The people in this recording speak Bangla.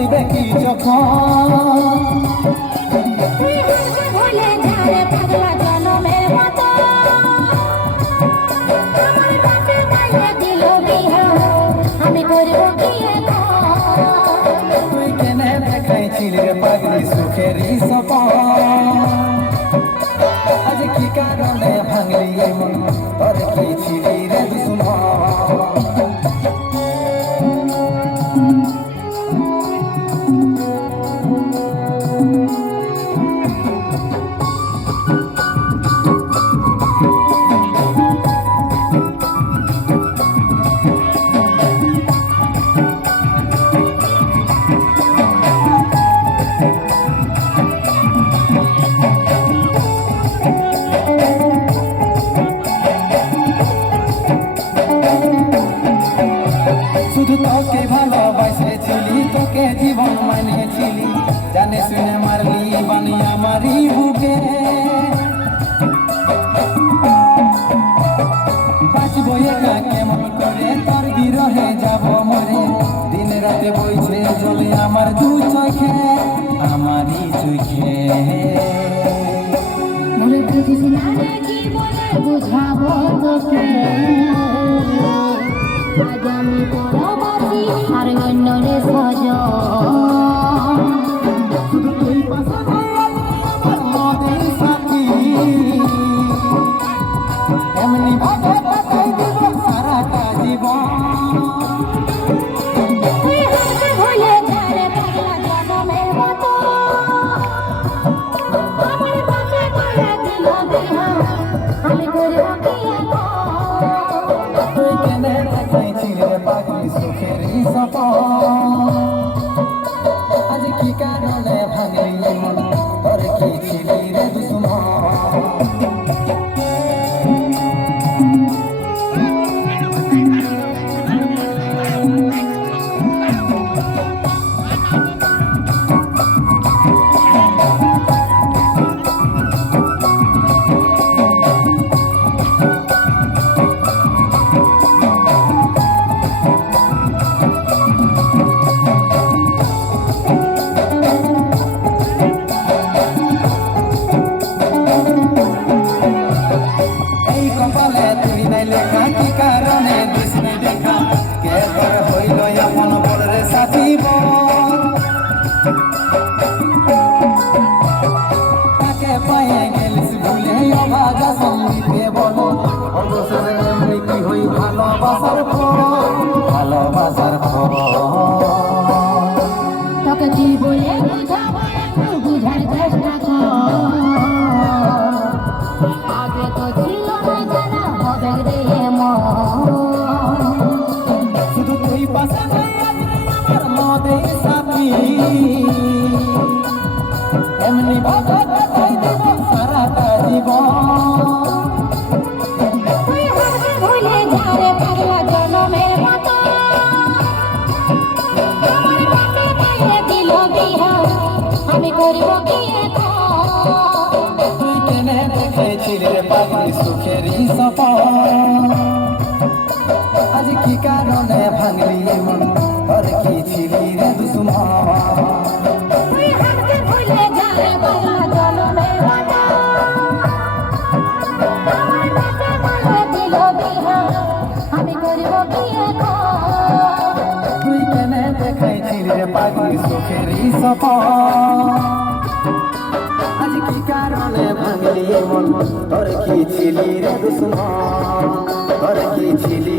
পড়বে কি যখন ভুলে যারে পাগলা জনমের মতো আমার বাপে মাইয়া দিল বিহা আমি করব কি এখন তুই কেনে দেখাইছিলি রে পাগলি সুখেরই সপন আজ কি কারণে ভাঙলি মন তোর কি ছিলি রে দুশ্মন শুধু তোকে ভালোবাসেছিলি তোকে জীবন মানিয়েছিলি জানে শুনে মারলি বানি আমারই বুকে বাঁচবো একা কেমন করে তোর বিরহে যাব মরে দিন রাতে বইছে জলে আমার দু চোখে আমারই চোখে মনে বুঝিস না কি বলে বুঝাবো তোকে আজ আমি পরবাসী আর অন্যরে সজন শুধু তুই পাশে আমার মনের সাথী এমনি ভাবে কাটাই দিব সারাটা জীবন তুই হাতে ভুলে যারে পাগলা জনমের মতো আমার বাপে মাইয়া দিল বিহা আমি করব কি এখন তুই কেনে দেখাইছিলি রে পাগলি সুখেরই সপন আজ কি কারণে ভাঙলি মন তোর কি ছিলি রে দুশ্মন এই কপালে তুই নাই লেখা কি কারণে দিস নাই দেখা কে তোর হইল আপন বল রে সাথী বল তাকে পায়ে গেলিস ভুলে অভাগা সঙ্গীতে বলো অবসরে এমনি কি হই ভালোবাসার ফল ভালোবাসার ফল তোকে কি বলে বুঝাবো একটু বুঝার চেষ্টা কর আগে তো ছিল না জানা হবে রে মন শুধু তুই পাশে নাই আমার মদের সাথী এমনি ভাবে কাটাই দিব সারাটা জীবন তুই হাতে ভুলে যারে পাগলা জনমের মতো আমার বাপে মাইয়া দিল বিহা আমি করব কি এখন তুই কেনে দেখেছিলি রে পাগলি সুখেরই সপন আজ কি কারণে ভাঙলি মন তোর কি ছিলি রে দুশ্মন তুই হাতে ভুলে যারে পাগলা জনমের মতো আমার বাপে মাইয়া দিল বিহা আমি করব কি এখন তুই কেনে দেখাইছিলি রে পাগলি সুখেরই সপন আজ কি কারণে ভাঙলি মন তোর কি ছিলি রে দুশ্মন তোর কি ছিলি